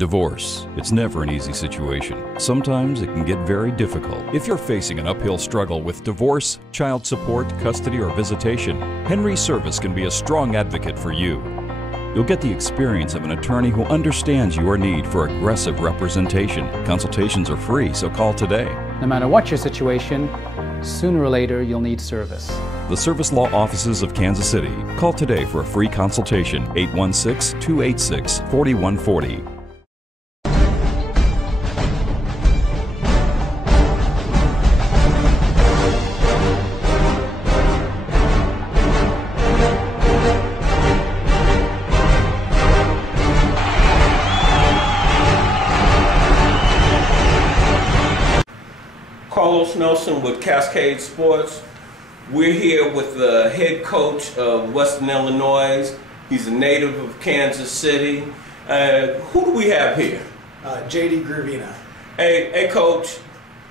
Divorce. It's never an easy situation. Sometimes it can get very difficult. If you're facing an uphill struggle with divorce, child support, custody, or visitation, Henry Service can be a strong advocate for you. You'll get the experience of an attorney who understands your need for aggressive representation. Consultations are free, so call today. No matter what your situation, sooner or later you'll need service. The Service Law Offices of Kansas City. Call today for a free consultation, 816-286-4140. Carlos Nelson with Cascade Sports. We're here with the head coach of Western Illinois. He's a native of Kansas City. Who do we have here? JD Gravina. Hey, Coach,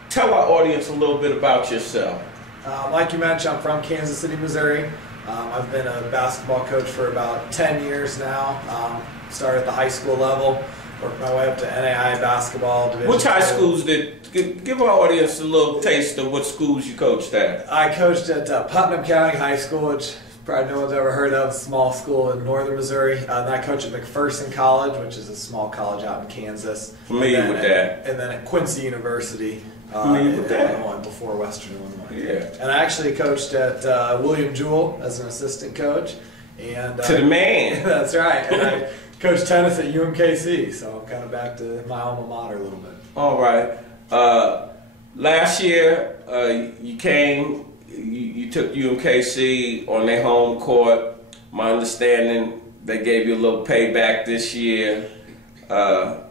tell our audience a little bit about yourself. Like you mentioned, I'm from Kansas City, Missouri. I've been a basketball coach for about 10 years now. Started at the high school level, worked my way up to NAI basketball division. Which high schools give our audience a little taste of what schools you coached at? I coached at Putnam County High School, which probably no one's ever heard of, a small school in northern Missouri. Then I coached at McPherson College, which is a small college out in Kansas. Familiar with that. And then at Quincy University Familiar with that. Illinois, before Western Illinois. Yeah. And I actually coached at William Jewell as an assistant coach. And to the man. That's right. And I coached tennis at UMKC, so I'm kind of back to my alma mater a little bit. All right. Last year, you came, you took UMKC on their home court. My understanding, they gave you a little payback this year. Tell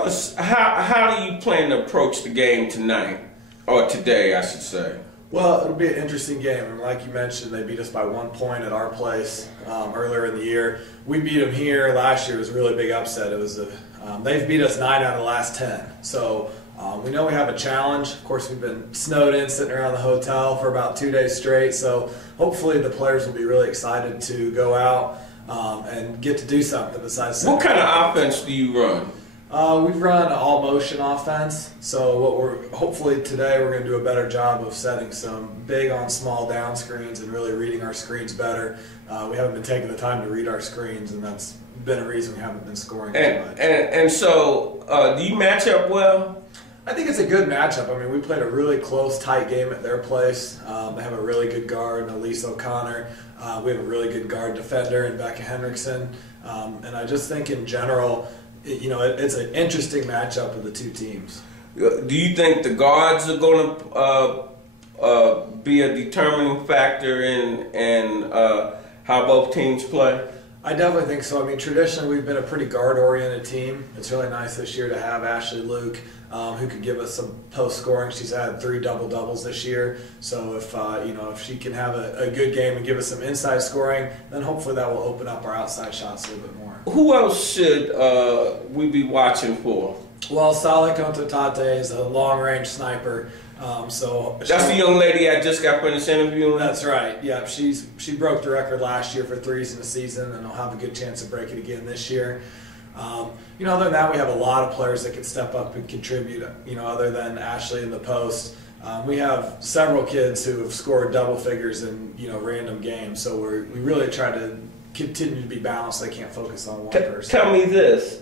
us, how do you plan to approach the game tonight, or today, I should say? Well, it'll be an interesting game, and like you mentioned, they beat us by 1 point at our place earlier in the year. We beat them here last year. It was a really big upset. It was they've beat us 9 out of the last 10, so we know we have a challenge. Of course, we've been snowed in, sitting around the hotel for about 2 days straight, so hopefully the players will be really excited to go out and get to do something besides. What kind of offense do you run? We've run all motion offense, so hopefully today we're going to do a better job of setting some big on small down screens and really reading our screens better. We haven't been taking the time to read our screens, and that's been a reason we haven't been scoring too much. And so, do you match up well? I think it's a good matchup. I mean, we played a really close, tight game at their place. They have a really good guard, Elise O'Connor. We have a really good guard defender in Becca Henriksen. And I just think in general, it's an interesting matchup of the two teams. Do you think the guards are going to be a determining factor in how both teams play? I definitely think so. I mean, traditionally we've been a pretty guard-oriented team. It's really nice this year to have Ashley Luke, who could give us some post-scoring. She's had 3 double-doubles this year. So if if she can have a good game and give us some inside scoring, then hopefully that will open up our outside shots a little bit more. Who else should we be watching for? Well, Sally Contotate is a long-range sniper. That's the young lady I just got finished interviewing? That's right. Yeah, she broke the record last year for threes in the season, and will have a good chance to break it again this year. Other than that, we have a lot of players that can step up and contribute. Other than Ashley in the post, we have several kids who have scored double figures in random games. So we really try to continue to be balanced. They can't focus on one person. Tell me this.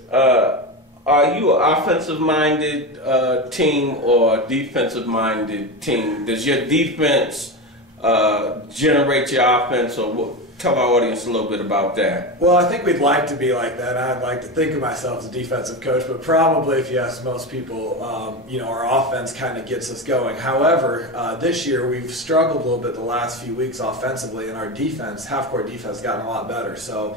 Are you an offensive-minded team or a defensive-minded team? Does your defense generate your offense, or what? Tell our audience a little bit about that. Well, I think we'd like to be like that. I'd like to think of myself as a defensive coach, but probably if you ask most people, our offense kind of gets us going. However, this year we've struggled a little bit the last few weeks offensively, and our defense, half-court defense, has gotten a lot better. So,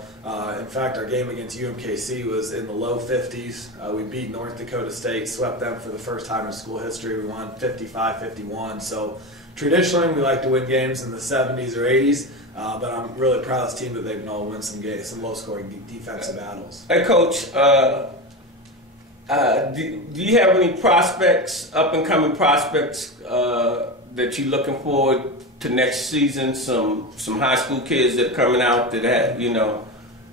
in fact, our game against UMKC was in the low 50s. We beat North Dakota State, swept them for the first time in school history. We won 55-51. So, traditionally, we like to win games in the 70s or 80s. But I'm really proud of this team that they've been able to win some low-scoring defensive battles. Hey, Coach, do you have any prospects, up-and-coming prospects, that you're looking forward to next season? Some high school kids that are coming out that have,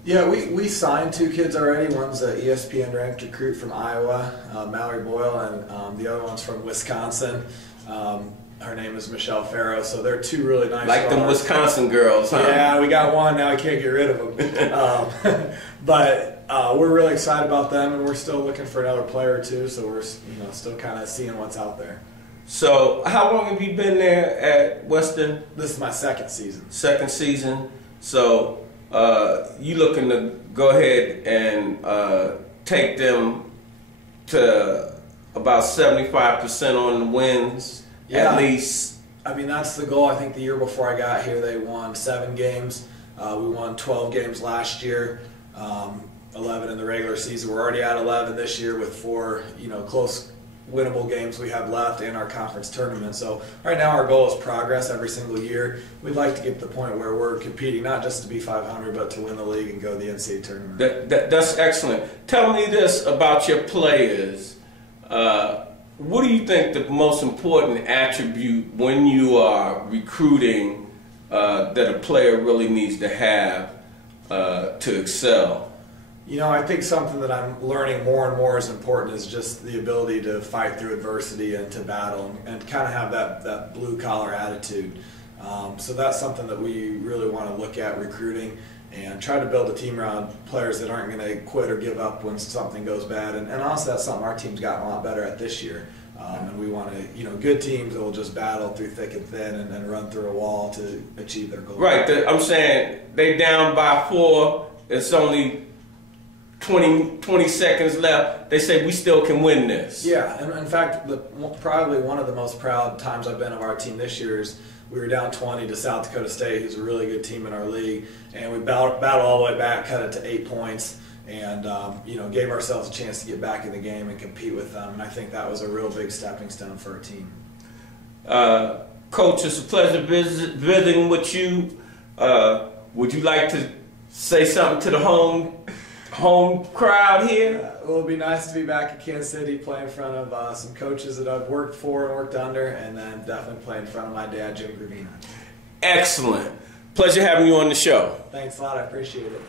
Yeah, we signed 2 kids already. One's an ESPN ranked recruit from Iowa, Mallory Boyle, and the other one's from Wisconsin. Her name is Michelle Farrow. So they're 2 really nice. Like them Wisconsin girls, huh? Yeah, we got one now. We can't get rid of them. But we're really excited about them, and we're still looking for another player or 2. So we're still kind of seeing what's out there. So how long have you been there at Western? This is my 2nd season. 2nd season. So you looking to go ahead and take them to about 75% on the wins, at least? I mean, that's the goal. I think the year before I got here, they won 7 games. We won 12 games last year, 11 in the regular season. We're already at 11 this year with 4, close winnable games we have left in our conference tournament. So right now our goal is progress every single year. We'd like to get to the point where we're competing not just to be 500 but to win the league and go to the NCAA tournament. That's excellent. Tell me this about your players. What do you think the most important attribute when you are recruiting that a player really needs to have to excel? I think something that I'm learning more and more is important is just the ability to fight through adversity and to battle and kind of have that blue-collar attitude. So that's something that we really want to look at recruiting and try to build a team around players that aren't going to quit or give up when something goes bad. And honestly, that's something our team's gotten a lot better at this year. And we want to, good teams that will just battle through thick and thin and run through a wall to achieve their goals. Right. I'm saying they down by 4. It's only 20 seconds left. They say we still can win this. Yeah, and in fact, probably one of the most proud times I've been of our team this year is we were down 20 to South Dakota State, who's a really good team in our league, and we battled all the way back, cut it to 8 points, and gave ourselves a chance to get back in the game and compete with them. And I think that was a real big stepping stone for our team. Coach, it's a pleasure visiting with you. Would you like to say something to the home crowd here? Well, it'd be nice to be back at Kansas City, play in front of some coaches that I've worked for and worked under, and then definitely play in front of my dad, Jim Gravina. Excellent. Pleasure having you on the show. Thanks a lot. I appreciate it.